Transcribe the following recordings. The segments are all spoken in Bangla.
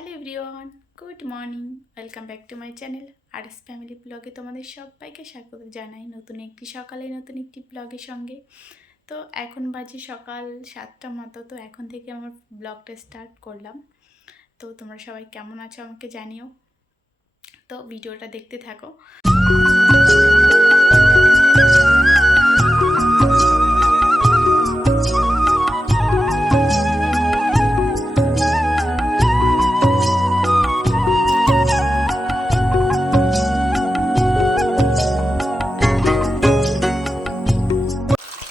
Hello everyone, good morning. Welcome back to my channel RS family ব্লগে তোমাদের সবাইকে স্বাগত জানাই নতুন একটি সকালে নতুন একটি ব্লগের সঙ্গে। তো এখন বাজে সকাল 7টা মতো। তো এখন থেকে আমার ব্লগটা স্টার্ট করলাম। তো তোমরা সবাই কেমন আছো আমাকে জানিও। তো ভিডিওটা দেখতে থাকো।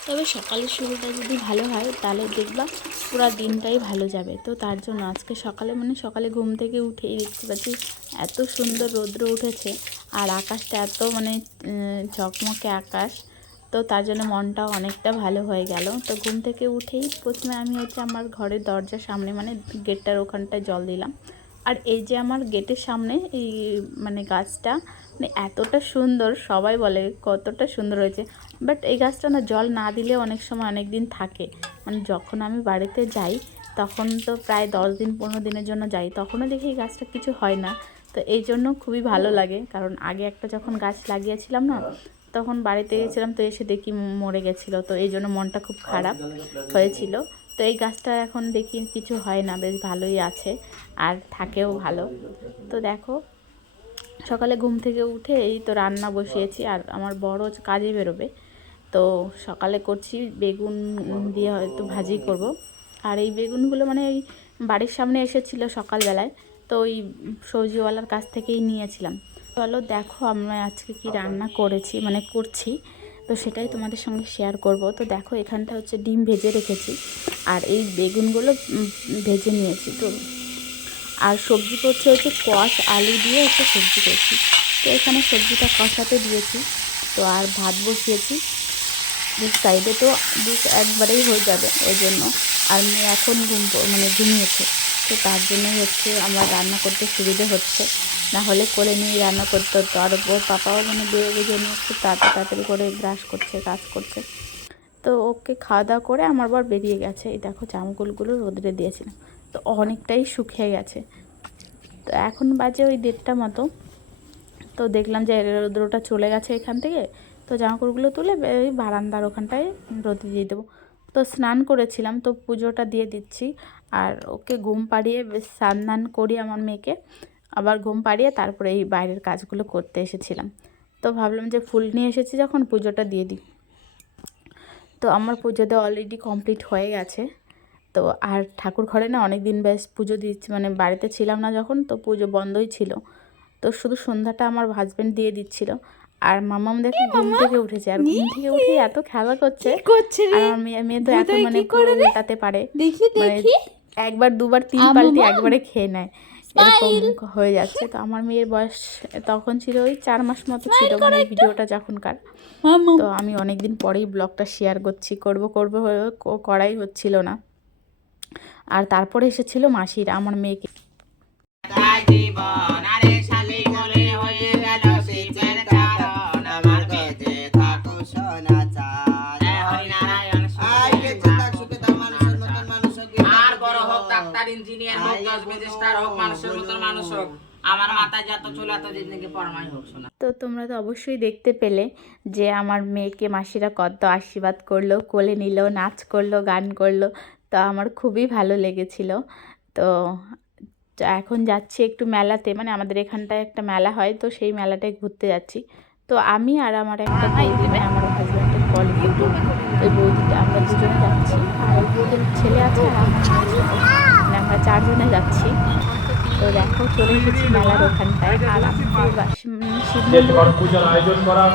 তবে সকালের শুরুটা যদি ভালো হয় তাহলে দেখবা পুরো দিনটাই ভালো যাবে। তো তার জন্য আজকে সকালে ঘুম থেকে উঠেই দেখতে পাচ্ছি এত সুন্দর রৌদ্র উঠেছে আর আকাশটা এত ঝকমকে আকাশ। তো তার জন্য মনটাও অনেকটা ভালো হয়ে গেল। তো ঘুম থেকে উঠেই প্রথমে আমি আমার ঘরের দরজার সামনে গেটটার ওখানটায় জল দিলাম। আর এই যে আমার গেটের সামনে এই গাছটা এতটা সুন্দর, সবাই বলে কতটা সুন্দর হয়েছে। বাট এই গাছটা না জল না দিলে অনেক সময় অনেক দিন থাকে। যখন আমি বাড়িতে যাই তখন তো প্রায় 10 দিন 15 দিনের জন্য যাই, তখনও দেখি এই গাছটা কিছু হয় না। তো এই জন্য খুবই ভালো লাগে, কারণ আগে একটা যখন গাছ লাগিয়েছিলাম না তখন বাড়িতে গেছিলাম, তো এসে দেখি মরে গেছিলো। তো এই জন্য মনটা খুব খারাপ হয়েছিল। তো এই গাছটা এখন দেখি কিছু হয় না, বেশ ভালোই আছে আর থাকেও ভালো। তো দেখো সকালে ঘুম থেকে উঠে এই তো রান্না বসিয়েছি, আর আমার বড় কাজে বেরোবে। তো সকালে করছি বেগুন দিয়ে হয়তো ভাজি করব। আর এই বেগুনগুলো ওই বাড়ির সামনে এসেছিলো সকালবেলায়, তো ওই সবজিওয়ালার কাছ থেকেই নিয়েছিলাম। চলো দেখো আমরা আজকে কি রান্না করছি, তো সেটাই তোমাদের সঙ্গে শেয়ার করব। তো দেখো এখানটা হচ্ছে ডিম ভেজে রেখেছি আর এই বেগুনগুলো ভেজে নিয়েছি। তো আর সবজি করছে হচ্ছে কোয়াশ আলু দিয়ে একটা সবজি করছি। তো এখানে সবজিটা কষাতে দিয়েছি। তো আর ভাত বসিয়েছি সাইডে, তো একবারেই হয়ে যাবে ওই জন্য। আর মেয়ে এখন ঘুমিয়েছে, তো তার জন্যই আমার রান্না করতে সুবিধে হচ্ছে, না হলে কোলে নিয়ে রান্না করতে হতো। আর ওর পাপাও বেরোবে জন্য একটু তাড়াতাড়ি করে ব্রাশ করছে, কাজ করছে। তো ওকে খাওয়া দাওয়া করে আমার বর বেরিয়ে গেছে। এই দেখো জামগুলো রোদরে দিয়েছিলাম, তো অনেকটাই শুকিয়ে গেছে। তো এখন বাজে ওই 1:30 মতো। তো দেখলাম যে রোদ্রটা চলে গেছে এখান থেকে, তো জামাকাপড়গুলো তুলে ওই বারান্দার ওখানটায় রোদে দিয়ে দেবো। তো স্নান করেছিলাম, তো পুজোটা দিয়ে দিচ্ছি। আর ওকে ঘুম পাড়িয়ে স্নান করি আমার মেয়েকে, আবার ঘুম পাড়িয়ে তারপরে এই বাইরের কাজগুলো করতে এসেছিলাম। তো ভাবলাম যে ফুল নিয়ে এসেছি যখন পুজোটা দিয়ে দিই। তো আমার পুজো দেওয়া অলরেডি কমপ্লিট হয়ে গেছে। তো আর ঠাকুর ঘরে না অনেক দিন বেশ পুজো দিচ্ছি, বাড়িতে ছিলাম না যখন, তো পুজো বন্ধই ছিল। তো শুধু সন্ধ্যাটা আমার হাজব্যান্ড দিয়ে দিচ্ছিল। আর মামাম দেখো ঘুম থেকে উঠেছে, আর ঘুম থেকে উঠে এত খেলা করছে। আর আমার মেয়ে তো এখন পুরো উল্টাতে পারে, একবার দুবার 3 পাল্টি একবারে খেয়ে নেয়, এরকম হয়ে যাচ্ছে। তো আমার মেয়ের বয়স তখন ছিল ওই 4 মাস মতো ছিল, এই ভিডিওটা যখনকার। তো আমি অনেকদিন পরেই ব্লগটা শেয়ার করব করাই হচ্ছিল না। আর তারপরে এসেছিল মাসিরা আমার মেয়েকে। তো তোমরা তো অবশ্যই দেখতে পেলে যে আমার মেয়েকে মাসিরা কত আশীর্বাদ করলো, কোলে নিল, নাচ করলো, গান করলো। তো আমার খুবই ভালো লেগেছিল। তো এখন যাচ্ছি একটু মেলাতে, আমাদের এখানটায় একটা মেলা হয়, তো সেই মেলাটায় ঘুরতে যাচ্ছি। তো আমি আর আমার একটা বৌদি, আমার হাজব্যান্ডের কলিগ, ওই বৌদিটা, আমরা দুজনে যাচ্ছি। আর ওদের ছেলে আছে আর আমরা 4 জনে যাচ্ছি। তো দেখো চলে এসেছি মেলার ওখানটায়। আর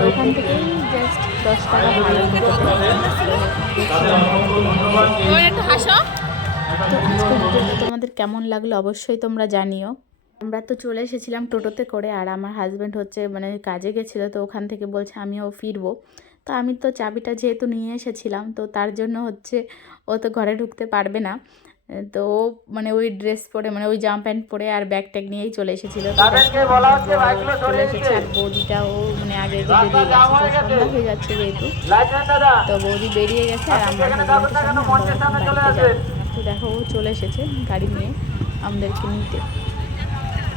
ওখান থেকেই জাস্ট 10 টাকা ভাড়া নিতে। তো আজকের ভিডিওটা তোমাদের কেমন লাগলো অবশ্যই তোমরা জানিও। আমরা তো চলে এসেছিলাম টোটোতে করে, আর আমার হাজব্যান্ড কাজে গেছিলো, তো ওখান থেকে বলছে আমিও ফিরবো। তো আমি তো চাবিটা যেহেতু নিয়ে এসেছিলাম, তো তার জন্য ও তো ঘরে ঢুকতে পারবে না। তো ওই ড্রেস পরে ওই জামা প্যান্ট পরে আর ব্যাগ ট্যাগ নিয়েই চলে এসেছিলো। চলে এসেছে। আর বৌদিটাও আগে বেরিয়ে গেছে, তো সন্ধ্যা হয়ে যাচ্ছে যেহেতু, তো বৌদি বেরিয়ে গেছে আর আমরা বাড়িতে যাবো। তো দেখো ও চলে এসেছে গাড়ি নিয়ে আমাদেরকে নিতে।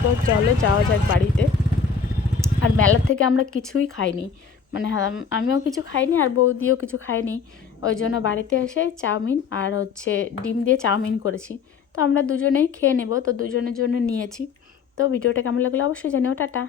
তো চলো যাওয়া যাক বাড়িতে। আর মেলার থেকে আমরা কিছুই খাইনি, মানে আমিও কিছু খাইনি আর বৌদিও কিছু খাইনি। ওই জন্য বাড়িতে এসে চাউমিন আর হচ্ছে ডিম দিয়ে চাউমিন করেছি। তো আমরা দুজনেই খেয়ে নেব, তো দুজনের জন্য নিয়েছি। তো ভিডিওটা কেমন লাগলো অবশ্যই জানিও। টাটা।